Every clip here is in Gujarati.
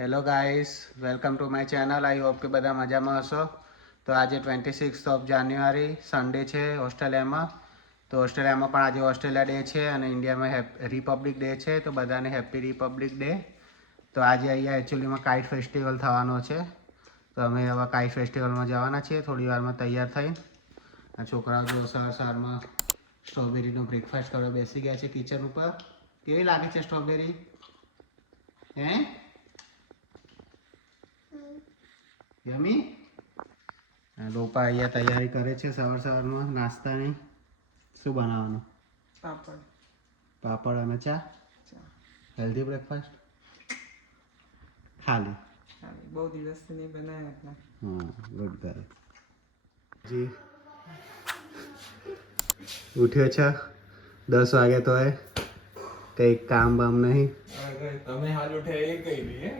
Hello guys, welcome to my channel. I hope કે બધા મજામાં હશો. તો આજે 26 ઓફ જાન્યુઆરી સન્ડે છે ઓસ્ટ્રેલિયામાં. તો ઓસ્ટ્રેલિયામાં પણ આજે ઓસ્ટ્રેલિયા ડે છે અને ઇન્ડિયામાં રિપબ્લિક ડે છે. તો બધાને હેપી રિપબ્લિક ડે. તો આજે અહીંયા એકચ્યુઅલીમાં કાઇટ ફેસ્ટિવલ થવાનો છે. તો અમે હવે કાઇટ ફેસ્ટિવલમાં જવાના છીએ થોડી વારમાં તૈયાર થઈને. આ છોકરાઓ જો સવારમાં સ્ટ્રોબેરીનો બ્રેકફાસ્ટ કરવા બેસી ગયા છે કિચન ઉપર. કેવી લાગે છે સ્ટ્રોબેરી? હે યમી? લોપા અહીંયા તૈયારી કરે છે સવારમાં નાસ્તાની. શું બનાવવાનું? પાપડ અને ચા. હેલ્ધી બ્રેકફાસ્ટ ખાલી બહુ દિવસથી નહીં બનાવ્યા એટલે. હા, ગુડ ગર્લ. જી ઉઠ્યો છે 10 વાગે તો કંઈક કામ બામ નહીં. તમે હાલ ઉઠે એ કઈ નહીં.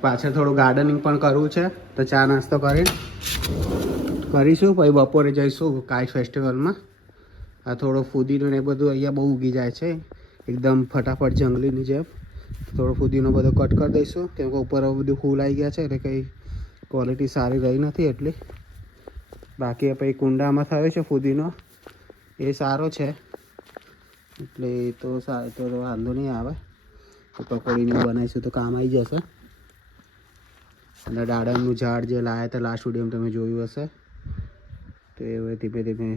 પાછળ થોડું ગાર્ડનિંગ પણ કરવું છે તો ચા નાસ્તો કરીને કરીશું. પછી બપોરે જઈશું કાઇટ ફેસ્ટિવલમાં. આ થોડો ફુદીનો ને બધું અહીંયા બહુ ઉગી જાય છે એકદમ ફટાફટ જંગલીની જેમ. થોડો ફુદીનો બધો કટ કરી દઈશું કેમ કે ઉપર બધું ફૂલ આવી ગયા છે એટલે કંઈ ક્વોલિટી સારી રહી નથી એટલી. બાકી પછી કુંડામાં થયો છે ફુદીનો, એ સારો છે એટલે એ તો વાંધો નહીં આવે. પકોડીને બનાવીશું તો કામ આવી જશે. અને દાડમનું ઝાડ જે લાવ્યા હતા લાસ્ટ વિડીયોમાં તમે જોયું હશે, તો એ હવે ધીમે ધીમે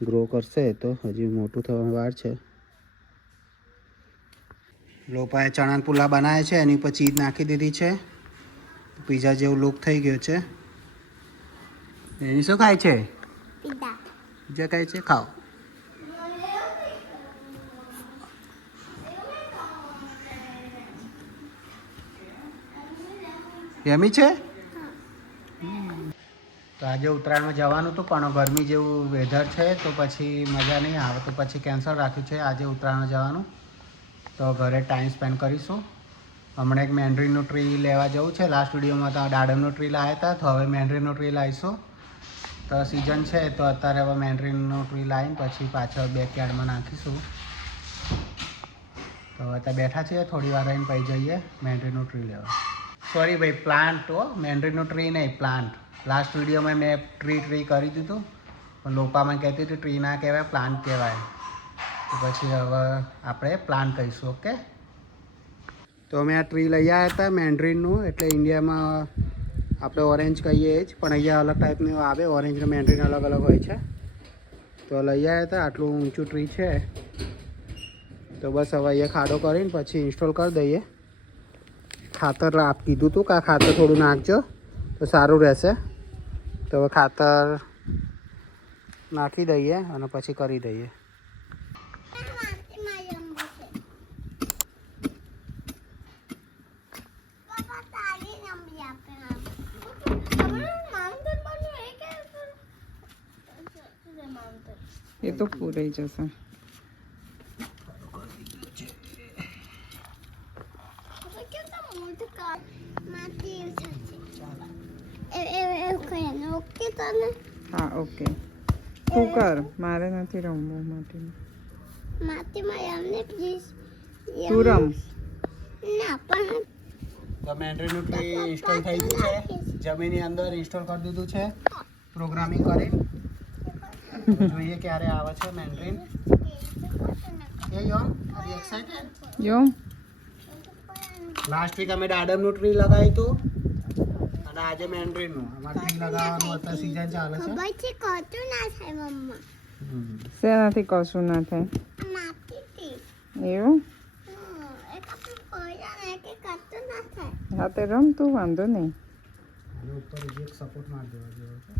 ગ્રો કરશે. તો હજી મોટું થવાની વાર છે. લોપાએ ચણા પુલા બનાવ્યા છે, એની ઉપર ચીઝ નાખી દીધી છે. પીઝા જેવું લુક થઈ ગયો છે. એની શું ખાય છે? પીઝા ખાય છે. ખાઓ. યમી છે. તો આજે ઉત્તરાયણમાં જવાનું હતું પણ ગરમી જેવું વેધર છે તો પછી મજા નહીં આવે, તો પછી કેન્સલ રાખ્યું છે આજે ઉત્તરાયણમાં જવાનું. તો ઘરે ટાઈમ સ્પેન્ડ કરીશું. હમણાં એક મેન્ડરીનનું ટ્રી લેવા જવું છે. લાસ્ટ વિડીયોમાં તો દાડમનો ટ્રી લાવ્યા હતા, તો હવે મેન્ડરીનનો ટ્રી લાવીશું. તો સિઝન છે તો અત્યારે હવે મેન્ડરીનનો ટ્રી લાવીને પછી પાછળ બેકયાર્ડમાં નાખીશું. તો હવે ત્યાં બેઠા છીએ, થોડી વાર રહીને પછી જઈએ મેન્ડરીનનું ટ્રી લેવા. સોરી ભાઈ, પ્લાન્ટ હો, મેન્ડરીનનું ટ્રી નહીં, પ્લાન્ટ. લાસ્ટ વિડીયોમાં મેં ટ્રી કરી દીધું પણ લોપામાં કહેતી હતી ટ્રી ના કહેવાય, પ્લાન્ટ કહેવાય. તો પછી હવે આપણે પ્લાન્ટ કહીશું. ઓકે. તો અમે આ ટ્રી લઈ આવ્યા હતા મેન્ડરીનનું, એટલે ઇન્ડિયામાં આપણે ઓરેન્જ કહીએ જ પણ અહીંયા અલગ ટાઈપનું આવે. ઓરેન્જ અને મેન્ડરીન અલગ અલગ હોય છે. તો લઈ આવ્યા હતા. આટલું ઊંચું ટ્રી છે. તો બસ હવે અહીંયા ખાડો કરીને પછી ઇન્સ્ટોલ કરી દઈએ. ખાતર કીધું હતું કે આ ખાતર થોડું નાખજો તો સારું રહેશે. તો હવે ખાતર નાખી દઈએ અને પછી કરી દઈએ. એ તો પૂરાઈ જશે. હા ઓકે, તું કર, મારે નથી રમવું માટીમાં. તું રમ. તો મેન્ડરીનનું ટ્રી ઇન્સ્ટોલ થઈ ગયું છે. જમીનની અંદર ઇન્સ્ટોલ કરી દીધું છે પ્રોગ્રામિંગ કરી. જોઈએ ક્યારે આવે છે મેન્ડરીન. જો લાસ્ટ વીક અમે દાડમનું ટ્રી લગાવ્યું હતું અને આજે મેન્ડરીનનું. અમારે ટ્રી લગાવવાનું અત્યારે સીઝન ચાલે છે. શેનાથી કશું ના થાય એવું? હા તે રમ તું, વાંધો નહીં. ઉપર એક સપોર્ટ માર દેવા જેવો છે.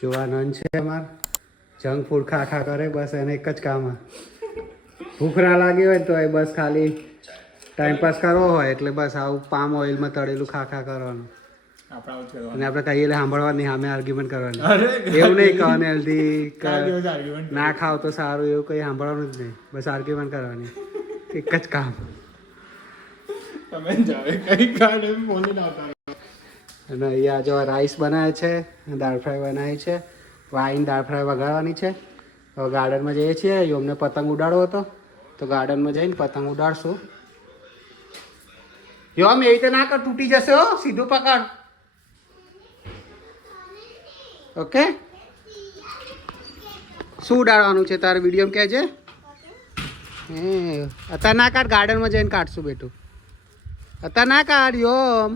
જોવા નન છે અમાર જંક ફૂડ ખા કરે, બસ એને એક જ કામ. ભૂખ ના લાગી હોય તો એ બસ ખાલી ટાઈમપાસ કરવો હોય એટલે બસ આવું પામ ઓઇલમાં તળેલું ખા કરવાનું. અને આપણે કહીએ એટલે સાંભળવા નહીં, સામે આર્ગ્યુમેન્ટ કરવાની. એવું નહીં કહેવાનું હેલ્ધી ના ખાવ તો સારું, એવું કંઈ સાંભળવાનું જ નહીં, બસ આર્ગ્યુમેન્ટ કરવાની. એક જ કામ. અને અહીંયા જો રાઈસ બનાવે છે, દાળ ફ્રાય બનાવી છે, વાઈન દાળ ફ્રાય વગાડવાની છે. હવે ગાર્ડનમાં જઈએ છીએ. યોમને પતંગ ઉડાડવો હતો તો ગાર્ડનમાં જઈને પતંગ ઉડાડશું. યોમ એવી રીતે ના કર, તૂટી જશે હો. સીધું પકડ. ઓકે. શું ઉડાડવાનું છે તારે વિડીયોમાં કહેજે. અત્યારે ના કાઢ, ગાર્ડનમાં જઈને કાઢશું બેટું. અત્યારે ના કાઢ યોમ.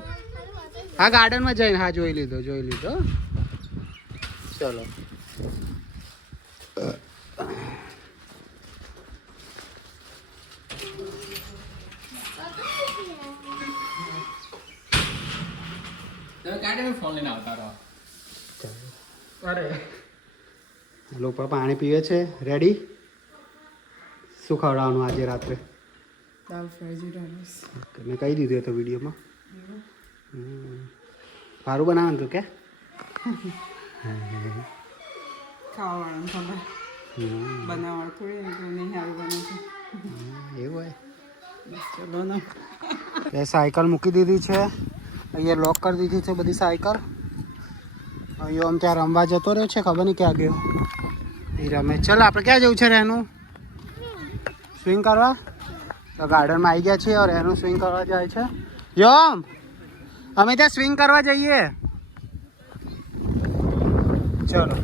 હા ગાર્ડનમાં જઈને. હા જોઈ લીધો. ચલો. અરે લોકો પાણી પીવે છે. રેડી? શું ખવડાવવાનું આજે રાત્રે? દાળ ફ્રાય જીરા રાઈસ. મેં કહી દીધું તો વિડીયોમાં. સારું બનાવવાનું તું કે? ખાવાનું ખબર બનાવવાનું થોડી નહીં સારું બને છે. એવું હોય. ચલો ને. એ સાયકલ મૂકી દીધી છે. અહીંયા લોક કરી દીધી છે બધી સાયકલ. અહીંયા આમ ત્યાં રમવા જતો રહ્યો છે, ખબર નહીં ક્યાં ગયો. એ રમે. ચાલ આપણે ક્યાં જવું છે રેનું? સ્વિંગ કરવા? તો ગાર્ડનમાં આવી ગયા છીએ. રેનું સ્વિંગ કરવા જાય છે. યોમ અમે ત્યાં સ્વિંગ કરવા જઈએ. ચલો.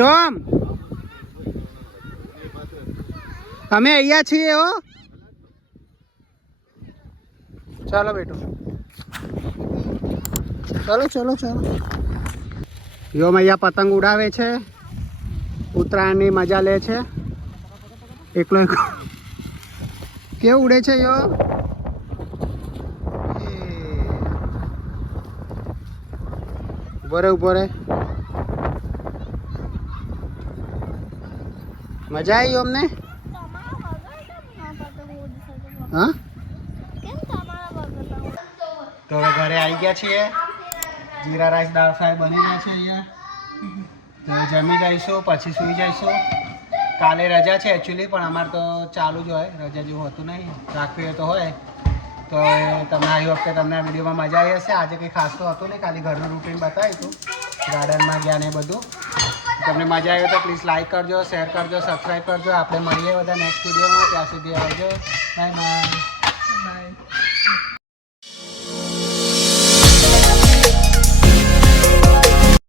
યોમ અમે અહીંયા છીએ હો. ચાલો બેટું. ચલો. યોમ અહીંયા પતંગ ઉડાવે છે. ઉત્તરાયણની મજા લે છે. એકલો કેવું ઉડે છે યોમ? ઉભો રે. મજા આવી અમને? હા તો હવે ઘરે આવી ગયા છીએ. જીરા રાઈસ દાળ ફ્રાય બની ગયા છે અહીંયા. તો જમી જઈશું, પછી સૂઈ જઈશું. કાલે રજા છે એકચ્યુઅલી, પણ અમારે તો ચાલુ જ હોય. રજા જેવું હોતું નહીં. રાખવી હોય તો હોય. તો તમને આવી વખતે તમને આ વિડીયોમાં મજા આવી હશે. આજે કંઈ ખાસ તો હતું નહીં, ખાલી ઘરનું રૂટીન બતાવ્યું હતું. ગાર્ડનમાં ગયા ને બધું. તમને મજા આવી તો પ્લીઝ લાઈક કરજો, શેર કરજો, સબસ્ક્રાઈબ કરજો. આપણે મળીએ બધા નેક્સ્ટ વિડીયોમાં. ત્યાં સુધી આવજો. Bye bye.